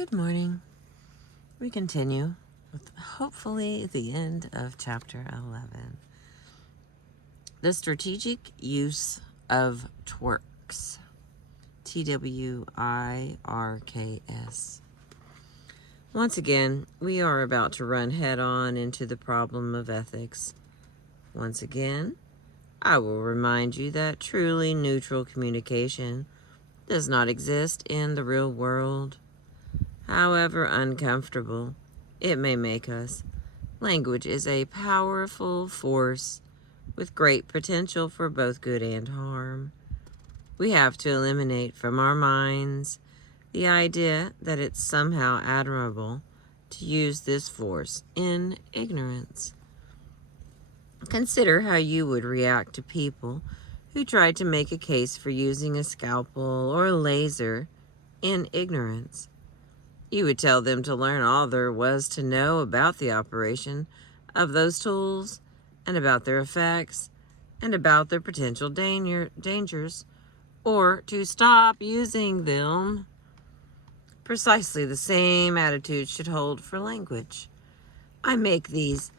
Good morning. We continue with hopefully the end of chapter 11. The strategic use of Twirks. Twirks. Once again, we are about to run head on into the problem of ethics. Once again, I will remind you that truly neutral communication does not exist in the real world. However uncomfortable it may make us, language is a powerful force with great potential for both good and harm. We have to eliminate from our minds the idea that it's somehow admirable to use this force in ignorance. Consider how you would react to people who tried to make a case for using a scalpel or a laser in ignorance. You would tell them to learn all there was to know about the operation of those tools and about their effects and about their potential dangers, or to stop using them. Precisely the same attitude should hold for language. I make these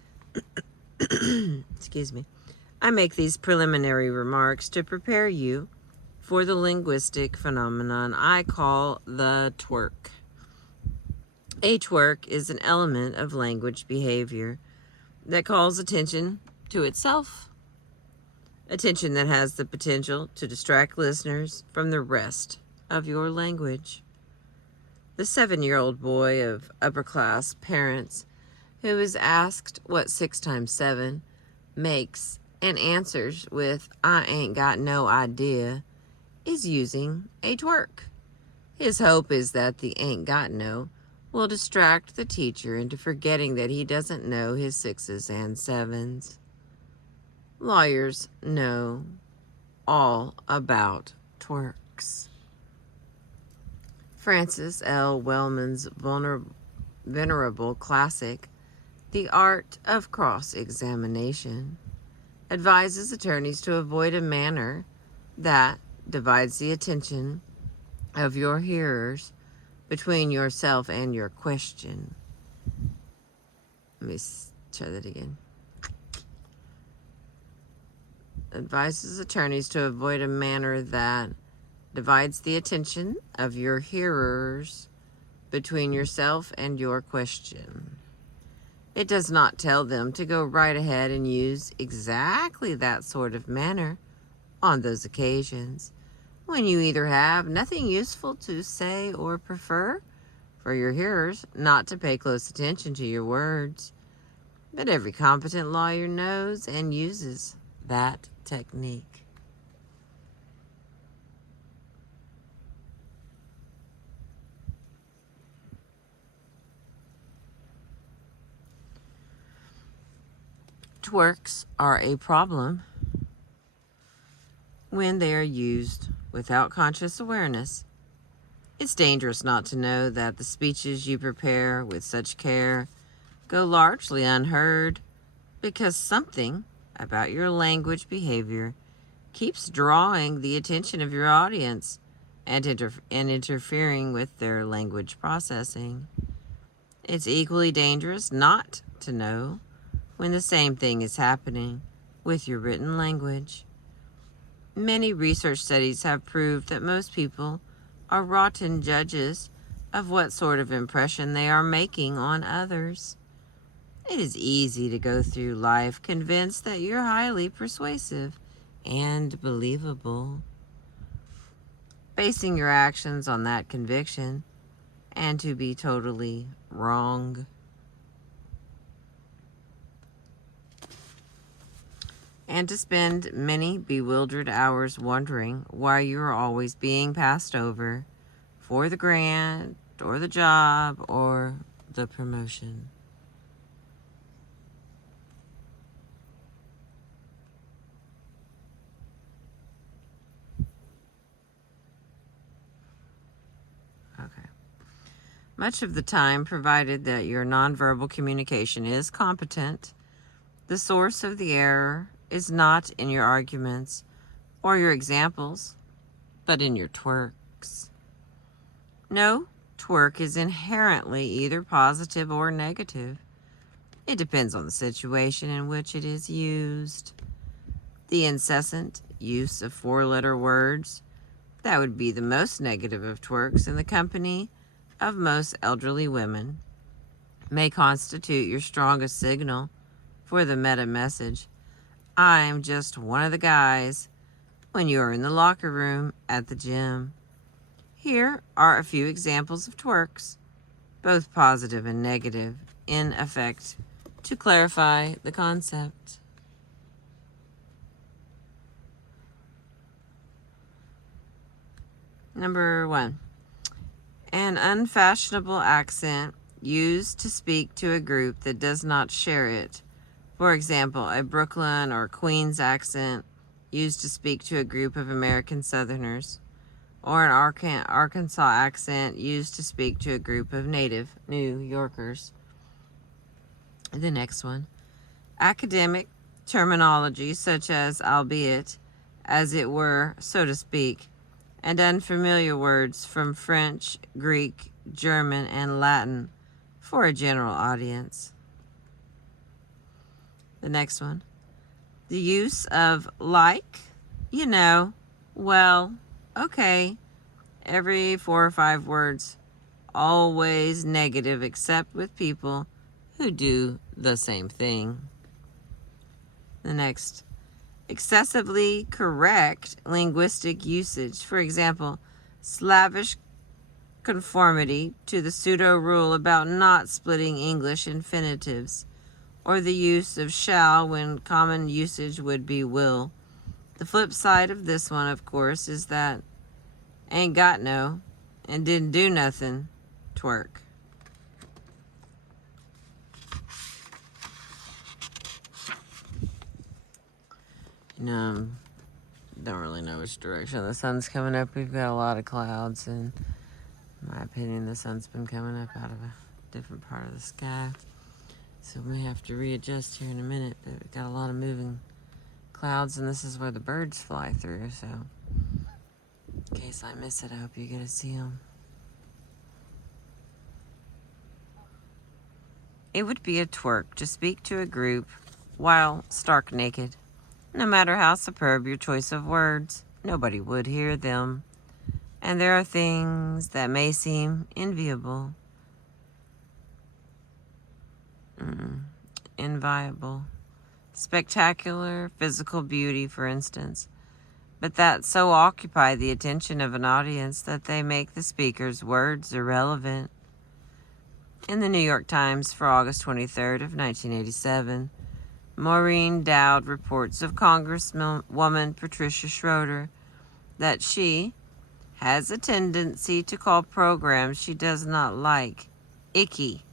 I make these preliminary remarks to prepare you for the linguistic phenomenon I call the twerk. A twerk is an element of language behavior that calls attention to itself, attention that has the potential to distract listeners from the rest of your language. The 7-year-old boy of upper-class parents who is asked what 6 times 7 makes and answers with, "I ain't got no idea," is using a twerk. His hope is that the "ain't got no" will distract the teacher into forgetting that he doesn't know his 6s and 7s. Lawyers know all about twerks. Francis L. Wellman's venerable classic, The Art of Cross-Examination, advises attorneys to avoid a manner that divides the attention of your hearers between yourself and your question. Let me try that again. Advises attorneys to avoid a manner that divides the attention of your hearers between yourself and your question. It does not tell them to go right ahead and use exactly that sort of manner on those occasions, when you either have nothing useful to say or prefer for your hearers not to pay close attention to your words. But every competent lawyer knows and uses that technique. Twerks are a problem when they are used without conscious awareness. It's dangerous not to know that the speeches you prepare with such care go largely unheard because something about your language behavior keeps drawing the attention of your audience and interfering with their language processing. It's equally dangerous not to know when the same thing is happening with your written language. Many research studies have proved that most people are rotten judges of what sort of impression they are making on others. It is easy to go through life convinced that you're highly persuasive and believable, basing your actions on that conviction, and to be totally wrong. And to spend many bewildered hours wondering why you're always being passed over for the grant or the job or the promotion. Okay. Much of the time, provided that your nonverbal communication is competent, the source of the error is not in your arguments or your examples, but in your twerks. No, twerk is inherently either positive or negative. It depends on the situation in which it is used. The incessant use of four-letter words, that would be the most negative of twerks in the company of most elderly women, may constitute your strongest signal for the meta message. I'm just one of the guys when you are in the locker room at the gym. Here are a few examples of twerks, both positive and negative, in effect, to clarify the concept. Number 1. An unfashionable accent used to speak to a group that does not share it. For example, a Brooklyn or Queens accent used to speak to a group of American Southerners, or an Arkansas accent used to speak to a group of native New Yorkers. The next one. Academic terminology such as albeit, as it were, so to speak, and unfamiliar words from French, Greek, German, and Latin for a general audience. The next one. The use of like, you know, well, okay, every 4 or 5 words, always negative except with people who do the same thing. The next. Excessively correct linguistic usage. For example, slavish conformity to the pseudo-rule about not splitting English infinitives, or the use of shall when common usage would be will. The flip side of this one, of course, is that ain't got no and didn't do nothing twerk. Don't really know which direction the sun's coming up. We've got a lot of clouds, and in my opinion, the sun's been coming up out of a different part of the sky. So we may have to readjust here in a minute, but we've got a lot of moving clouds, and this is where the birds fly through, so in case I miss it, I hope you get to see them. It would be a twerk to speak to a group while stark naked. No matter how superb your choice of words, nobody would hear them. And there are things that may seem enviable, inviolable, spectacular physical beauty, for instance, but that so occupy the attention of an audience that they make the speaker's words irrelevant. In the New York Times for August 23rd of 1987, Maureen Dowd reports of Congresswoman Patricia Schroeder that she has a tendency to call programs she does not like icky,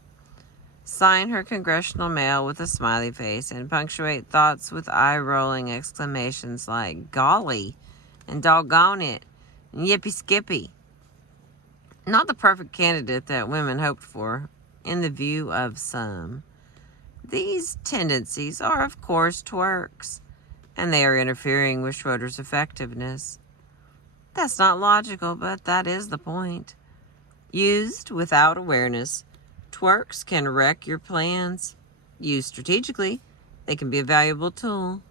sign her congressional mail with a smiley face, and punctuate thoughts with eye-rolling exclamations like golly and doggone it and yippee skippy. Not the perfect candidate that women hoped for, in the view of some. These tendencies are, of course, twerks, and they are interfering with Schroeder's effectiveness. That's not logical, but that is the point. Used without awareness, twerks can wreck your plans. Used strategically, they can be a valuable tool.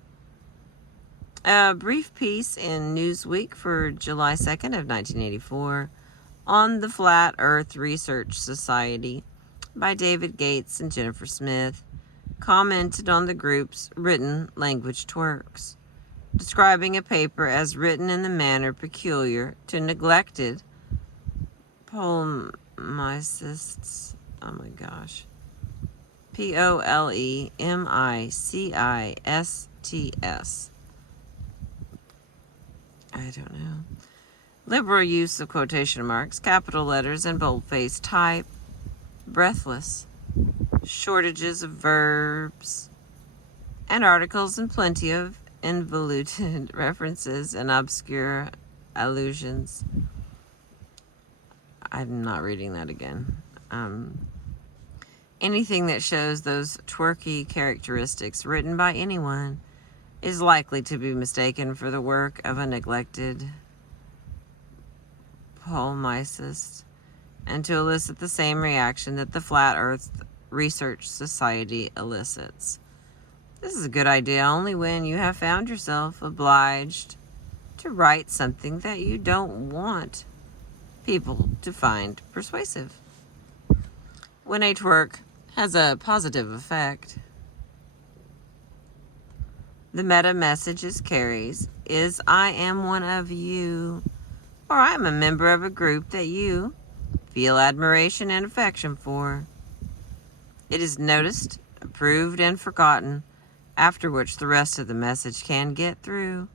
A brief piece in Newsweek for July 2nd of 1984 on the Flat Earth Research Society by David Gates and Jennifer Smith commented on the group's written language twerks, describing a paper as written in the manner peculiar to neglected polemicists. Oh my gosh. Polemicists. I don't know. Liberal use of quotation marks, capital letters, and bold-faced type. Breathless. Shortages of verbs and articles, and plenty of involuted references and obscure allusions. I'm not reading that again. Anything that shows those twerky characteristics written by anyone is likely to be mistaken for the work of a neglected polemicist. and to elicit the same reaction that the Flat Earth Research Society elicits. This is a good idea only when you have found yourself obliged to write something that you don't want people to find persuasive. When a twerk has a positive effect, the meta message it carries is, I am one of you, or I am a member of a group that you feel admiration and affection for. It is noticed, approved, and forgotten, after which the rest of the message can get through.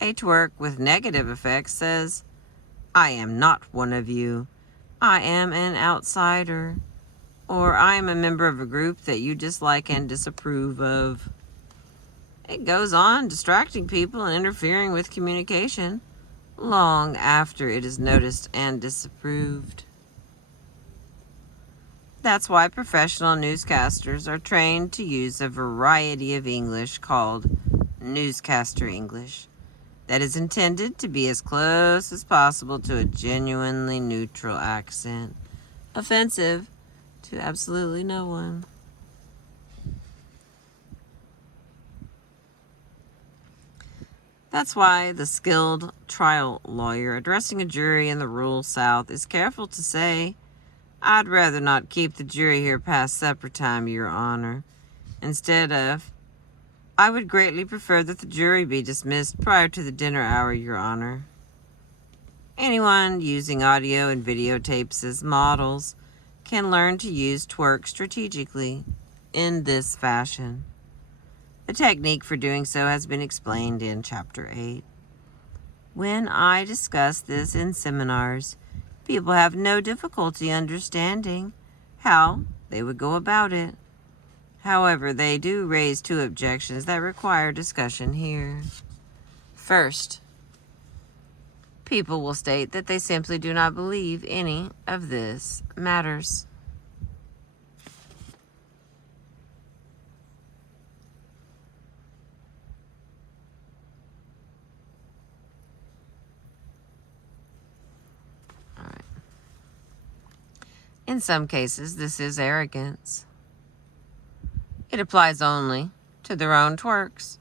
A twerk with negative effects says, I am not one of you. I am an outsider. Or I am a member of a group that you dislike and disapprove of. It goes on distracting people and interfering with communication long after it is noticed and disapproved. That's why professional newscasters are trained to use a variety of English called newscaster English that is intended to be as close as possible to a genuinely neutral accent, offensive to absolutely no one. That's why the skilled trial lawyer addressing a jury in the rural South is careful to say, I'd rather not keep the jury here past supper time, Your Honor, instead of, I would greatly prefer that the jury be dismissed prior to the dinner hour, Your Honor. Anyone using audio and videotapes as models can learn to use twerk strategically in this fashion. The technique for doing so has been explained in Chapter 8. When I discuss this in seminars, people have no difficulty understanding how they would go about it. However, they do raise two objections that require discussion here. First, people will state that they simply do not believe any of this matters. In some cases, this is arrogance. It applies only to their own twerks,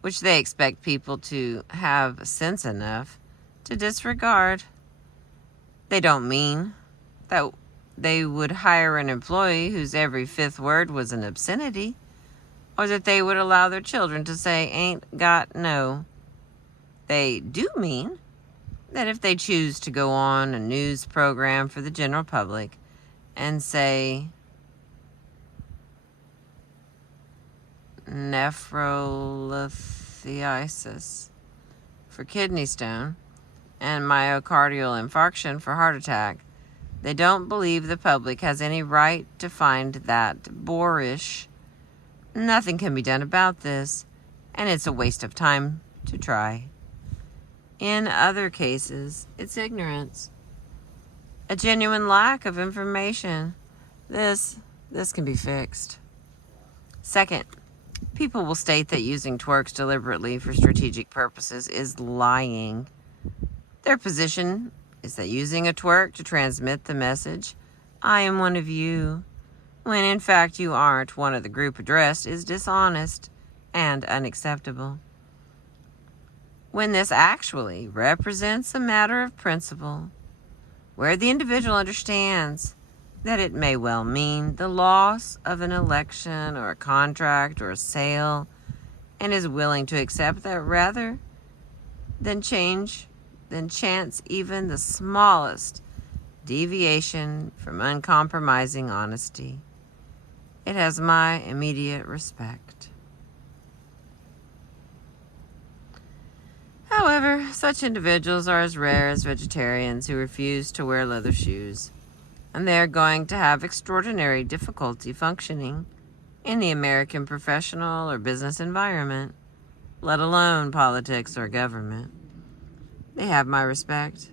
which they expect people to have sense enough to disregard. They don't mean that they would hire an employee whose every fifth word was an obscenity, or that they would allow their children to say ain't got no. They do mean that if they choose to go on a news program for the general public and say nephrolithiasis for kidney stone and myocardial infarction for heart attack, they don't believe the public has any right to find that boorish. Nothing can be done about this, and it's a waste of time to try. In other cases, it's ignorance, a genuine lack of information. This can be fixed. Second, people will state that using twerks deliberately for strategic purposes is lying. Their position is that using a twerk to transmit the message, I am one of you, when in fact you aren't one of the group addressed, is dishonest and unacceptable. When this actually represents a matter of principle, where the individual understands that it may well mean the loss of an election or a contract or a sale, and is willing to accept that rather than chance even the smallest deviation from uncompromising honesty. It has my immediate respect. However, such individuals are as rare as vegetarians who refuse to wear leather shoes, and they are going to have extraordinary difficulty functioning in the American professional or business environment, let alone politics or government. They have my respect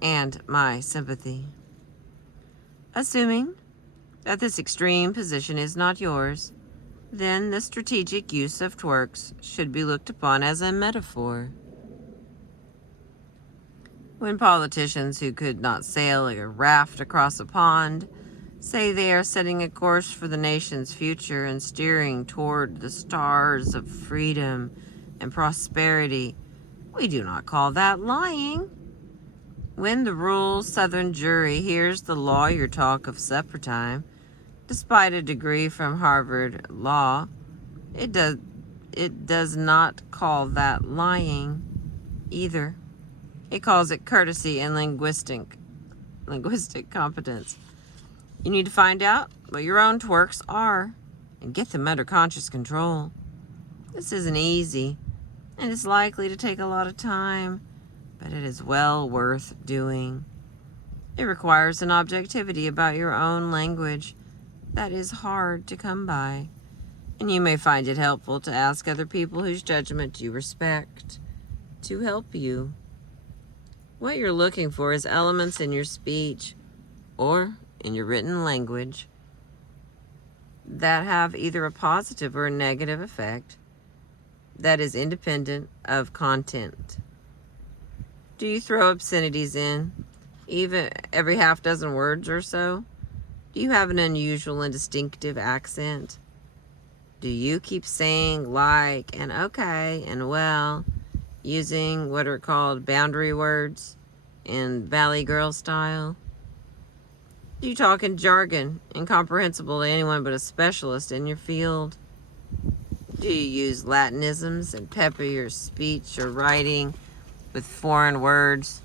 and my sympathy. Assuming that this extreme position is not yours, then the strategic use of twerks should be looked upon as a metaphor. When politicians who could not sail a raft across a pond say they are setting a course for the nation's future and steering toward the stars of freedom and prosperity, we do not call that lying. When the rural Southern jury hears the lawyer talk of supper time, despite a degree from Harvard Law, it does not call that lying either. It calls it courtesy and linguistic competence. You need to find out what your own twerks are and get them under conscious control. This isn't easy, and it's likely to take a lot of time, but it is well worth doing. It requires an objectivity about your own language that is hard to come by, and you may find it helpful to ask other people whose judgment you respect to help you. What you're looking for is elements in your speech or in your written language that have either a positive or a negative effect that is independent of content. Do you throw obscenities in, even every half dozen words or so? Do you have an unusual and distinctive accent? Do you keep saying like and okay and well, using what are called boundary words in Valley Girl style? Do you talk in jargon, incomprehensible to anyone but a specialist in your field? Do you use Latinisms and pepper your speech or writing with foreign words?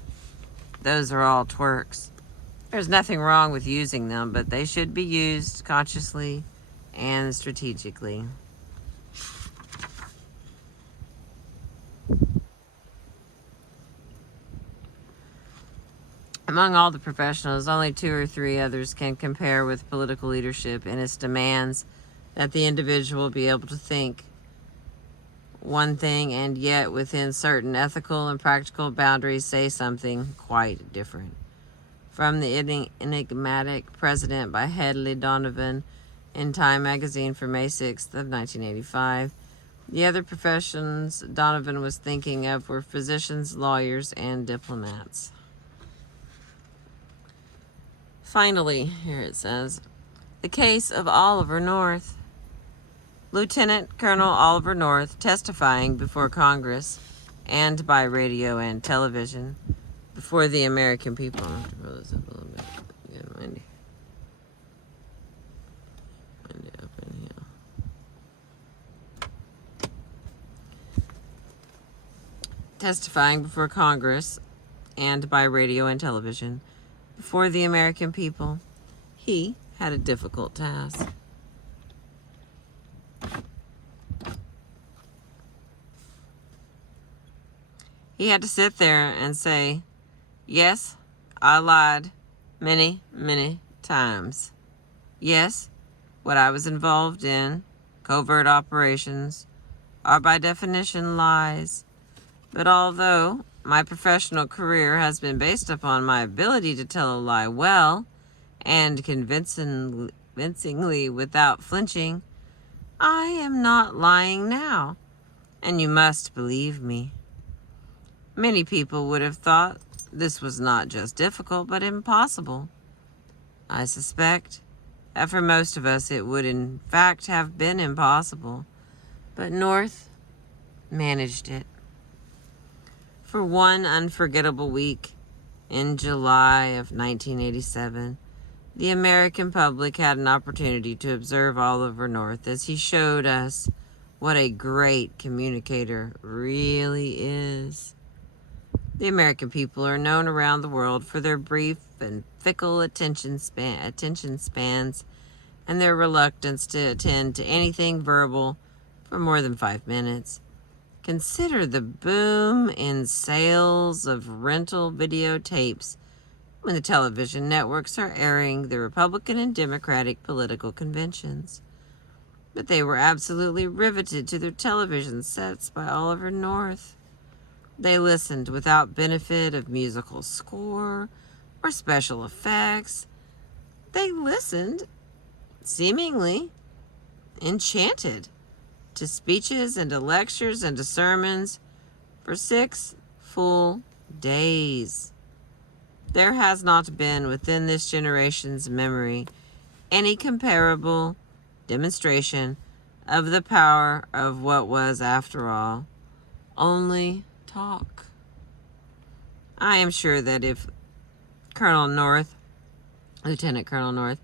Those are all twerks. There's nothing wrong with using them, but they should be used consciously and strategically. Among all the professionals, only 2 or 3 others can compare with political leadership in its demands that the individual be able to think one thing and yet within certain ethical and practical boundaries say something quite different. From the enigmatic President by Hedley Donovan in Time magazine for May 6th of 1985, the other professions Donovan was thinking of were physicians, lawyers, and diplomats. Finally, here it says, the case of Oliver North. Lieutenant Colonel Oliver North, testifying before Congress and by radio and television before the American people. I'll have to roll this up a little bit. Get windy. Windy up in here. Testifying before Congress and by radio and television before the American people, he had a difficult task. He had to sit there and say, yes, I lied many, many times. Yes, what I was involved in, covert operations, are by definition lies. But although my professional career has been based upon my ability to tell a lie well and convincingly without flinching, I am not lying now, and you must believe me. Many people would have thought this was not just difficult, but impossible. I suspect that for most of us it would in fact have been impossible, but North managed it. For one unforgettable week in July of 1987, the American public had an opportunity to observe Oliver North as he showed us what a great communicator really is. The American people are known around the world for their brief and fickle attention spans and their reluctance to attend to anything verbal for more than 5 minutes. Consider the boom in sales of rental videotapes when the television networks are airing the Republican and Democratic political conventions. But they were absolutely riveted to their television sets by Oliver North. They listened without benefit of musical score or special effects. They listened, seemingly enchanted, to speeches and to lectures and to sermons for 6 full days. There has not been within this generation's memory any comparable demonstration of the power of what was, after all, only talk. I am sure that if Lieutenant Colonel North,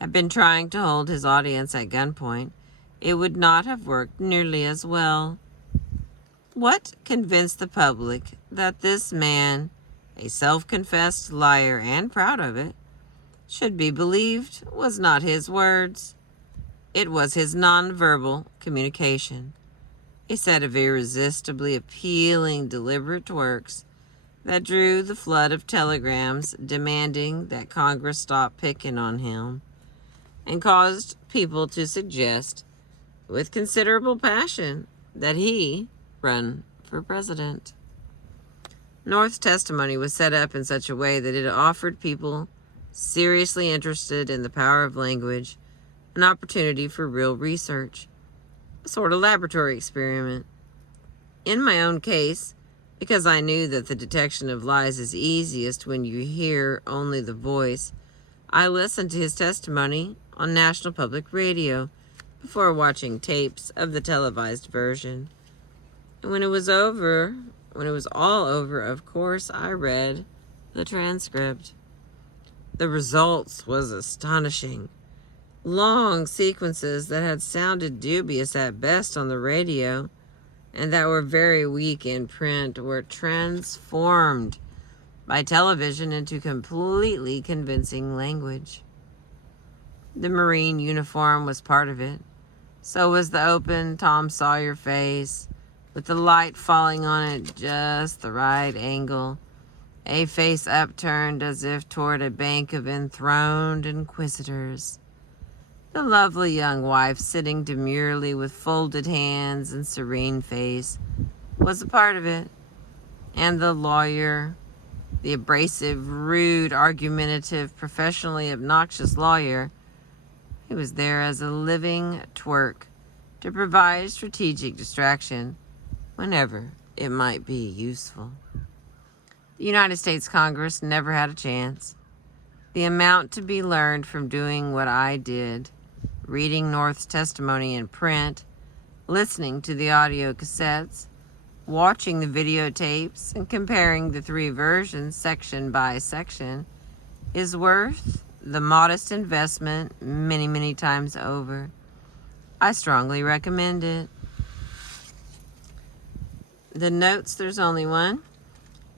had been trying to hold his audience at gunpoint, it would not have worked nearly as well. What convinced the public that this man, a self-confessed liar and proud of it, should be believed was not his words. It was his nonverbal communication, a set of irresistibly appealing, deliberate twerks that drew the flood of telegrams demanding that Congress stop picking on him, and caused people to suggest, with considerable passion, that he run for president. North's testimony was set up in such a way that it offered people seriously interested in the power of language an opportunity for real research, a sort of laboratory experiment. In my own case, because I knew that the detection of lies is easiest when you hear only the voice, I listened to his testimony on National Public Radio before watching tapes of the televised version. And when it was all over, of course, I read the transcript. The results was astonishing. Long sequences that had sounded dubious at best on the radio and that were very weak in print were transformed by television into completely convincing language. The Marine uniform was part of it. So was the open Tom Sawyer face, with the light falling on it just the right angle, a face upturned as if toward a bank of enthroned inquisitors. The lovely young wife, sitting demurely with folded hands and serene face, was a part of it. And the lawyer, the abrasive, rude, argumentative, professionally obnoxious lawyer, he was there as a living twerk to provide strategic distraction whenever it might be useful. The United States Congress never had a chance. The amount to be learned from doing what I did, reading North's testimony in print, listening to the audio cassettes, watching the videotapes, and comparing the three versions section by section, is worth the modest investment many, many times over. I strongly recommend it. The notes, there's only one.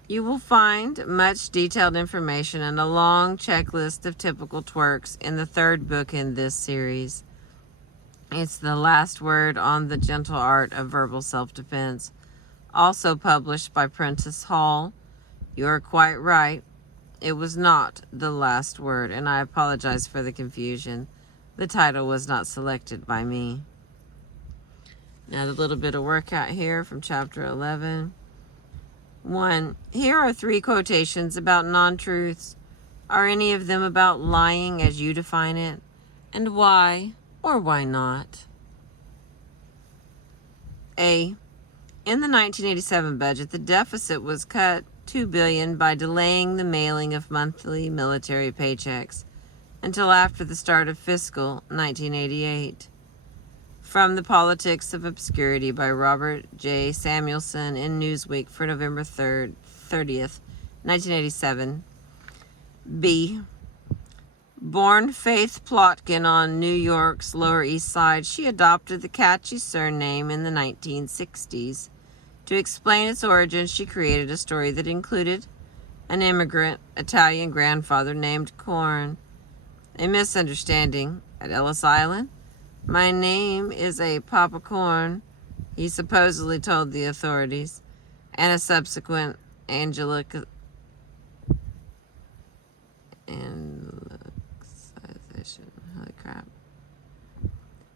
You will find much detailed information and a long checklist of typical twerks in the third book in this series. It's the last word on the gentle art of verbal self-defense, also published by Prentice Hall. You are quite right. It was not the last word, and I apologize for the confusion. The title was not selected by me. Now, a little bit of workout here from chapter 11. 1. Here are 3 quotations about non-truths. Are any of them about lying as you define it? And why or why not? A. In the 1987 budget, the deficit was cut $2 billion by delaying the mailing of monthly military paychecks until after the start of fiscal 1988. From the Politics of Obscurity by Robert J. Samuelson in Newsweek for November 30th, 1987. B. Born Faith Plotkin on New York's Lower East Side, she adopted the catchy surname in the 1960s. To explain its origins, she created a story that included an immigrant Italian grandfather named Corn. A misunderstanding at Ellis Island. My name is a Papa Corn, he supposedly told the authorities, and a subsequent Angelicization. Holy crap.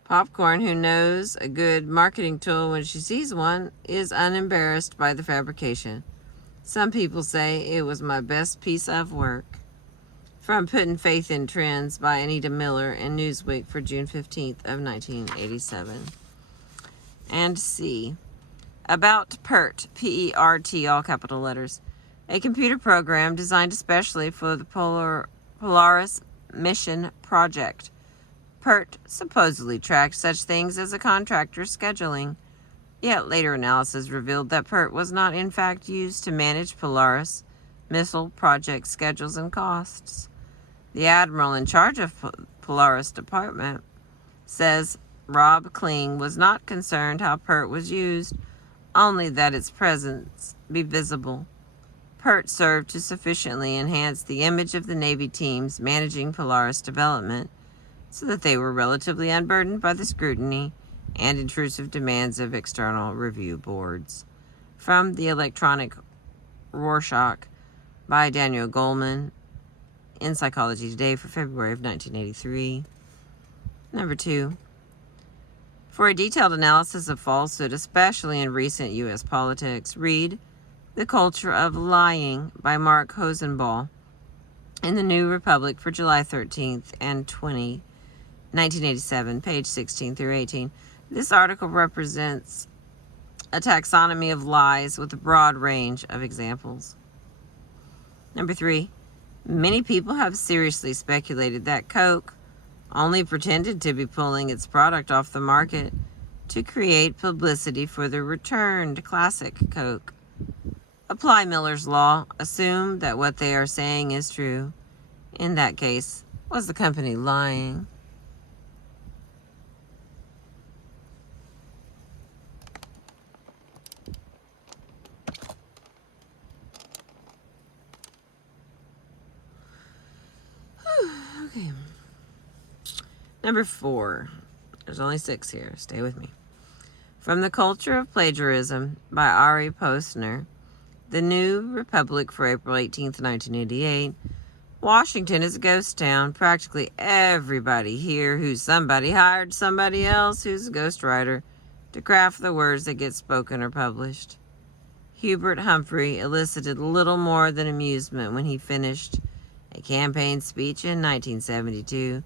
Popcorn, who knows a good marketing tool when she sees one, is unembarrassed by the fabrication. Some people say it was my best piece of work. From Putting Faith in Trends by Anita Miller in Newsweek for June 15th of 1987. And C. About PERT, P-E-R-T, all capital letters. a computer program designed especially for the Polaris mission project. PERT supposedly tracked such things as a contractor's scheduling, yet later analysis revealed that PERT was not in fact used to manage Polaris missile project schedules and costs. The admiral in charge of Polaris Department says Rob Kling was not concerned how PERT was used, only that its presence be visible. PERT served to sufficiently enhance the image of the Navy teams managing Polaris development, so that they were relatively unburdened by the scrutiny and intrusive demands of external review boards. From The Electronic Rorschach by Daniel Goleman in Psychology Today for February of 1983. Number 2. For a detailed analysis of falsehood, especially in recent U.S. politics, read The Culture of Lying by Mark Hosenball in The New Republic for July 13th and 1987, page 16 through 18. This article represents a taxonomy of lies with a broad range of examples. Number 3. Many people have seriously speculated that Coke only pretended to be pulling its product off the market to create publicity for the returned classic Coke. Apply Miller's law. Assume that what they are saying is true. In that case, was the company lying? Okay. Number 4. There's only 6 here. Stay with me. From The Culture of Plagiarism by Ari Posner, The New Republic for April 18th, 1988. Washington is a ghost town. Practically everybody here who's somebody hired somebody else who's a ghostwriter to craft the words that get spoken or published. Hubert Humphrey elicited little more than amusement when he finished a campaign speech in 1972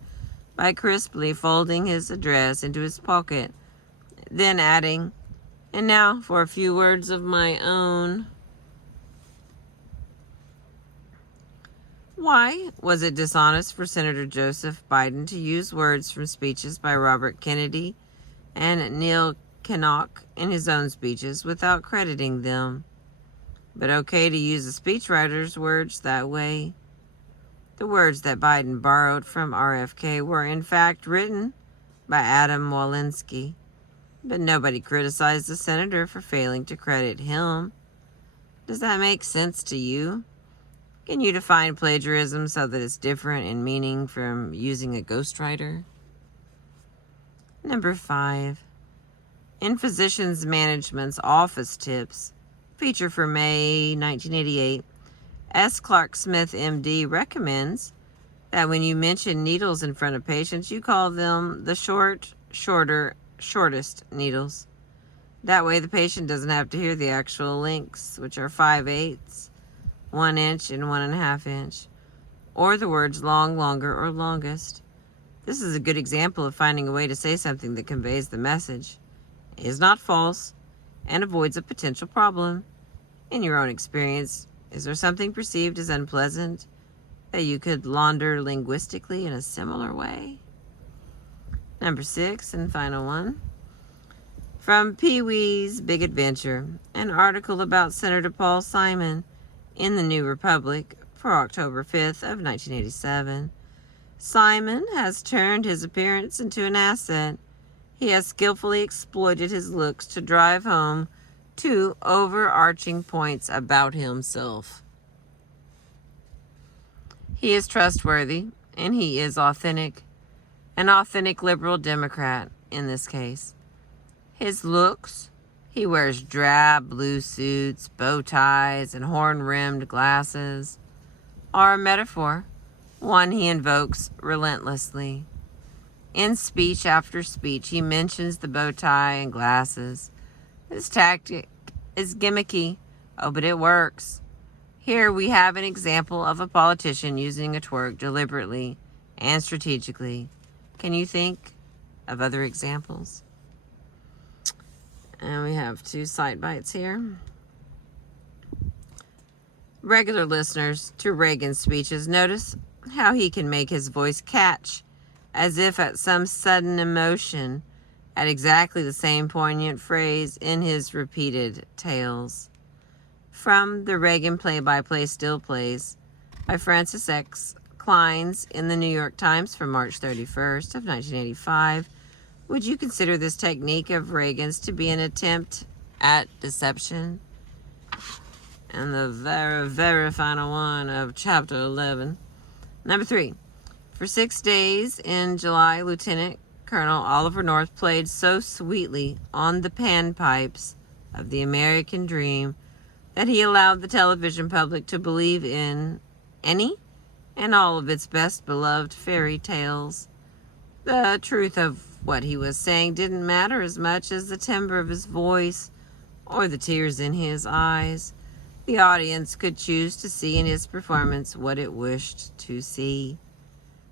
by crisply folding his address into his pocket, then adding, "And now for a few words of my own." Why was it dishonest for Senator Joseph Biden to use words from speeches by Robert Kennedy and Neil Kinnock in his own speeches without crediting them, but okay to use a speechwriter's words that way? The words that Biden borrowed from RFK were in fact written by Adam Walensky, but nobody criticized the senator for failing to credit him. Does that make sense to you? Can you define plagiarism so that it's different in meaning from using a ghostwriter? Number 5. In Physicians Management's Office Tips, feature for May 1988, S. Clark Smith, MD, recommends that when you mention needles in front of patients, you call them the shortest needles. That way the patient doesn't have to hear the actual lengths, which are 5/8, 1 inch, and 1.5 inch, or the words long, longer, or longest. This is a good example of finding a way to say something that conveys the message, is not false, and avoids a potential problem. In your own experience, is there something perceived as unpleasant that you could launder linguistically in a similar way? Number 6 and final one. From Pee-wee's Big Adventure, an article about Senator Paul Simon in The New Republic for October 5th of 1987. Simon has turned his appearance into an asset. He has skillfully exploited his looks to drive home 2 overarching points about himself. He is trustworthy, and he is authentic. An authentic liberal Democrat in this case. His looks: he wears drab blue suits, bow ties, and horn-rimmed glasses, are a metaphor, one he invokes relentlessly. In speech after speech, he mentions the bow tie and glasses. His tactic is gimmicky, but it works. Here we have an example of a politician using a twerk deliberately and strategically. Can you think of other examples? And we have 2 site bites here. Regular listeners to Reagan's speeches notice how he can make his voice catch as if at some sudden emotion at exactly the same poignant phrase in his repeated tales. From the Reagan Play-by-Play Still Plays by Francis X. Kleins in the New York Times for March 31st of 1985, would you consider this technique of Reagan's to be an attempt at deception? And the very, very final one of chapter 11. Number 3. For 6 days in July, Lieutenant Colonel Oliver North played so sweetly on the panpipes of the American dream that he allowed the television public to believe in any and all of its best beloved fairy tales. The truth of what he was saying didn't matter as much as the timbre of his voice or the tears in his eyes. The audience could choose to see in his performance what it wished to see.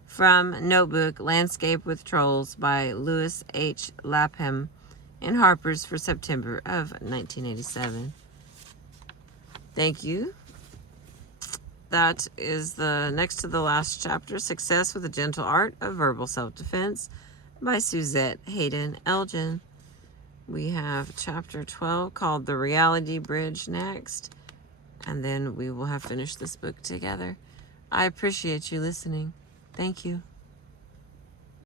From Notebook, Landscape with Trolls by Louis H. Lapham in Harper's for September of 1987. Thank you. That is the next to the last chapter, Success with the Gentle Art of Verbal Self-Defense by Suzette Hayden Elgin. We have chapter 12 called The Reality Bridge next, and then we will have finished this book together. I appreciate you listening. Thank you.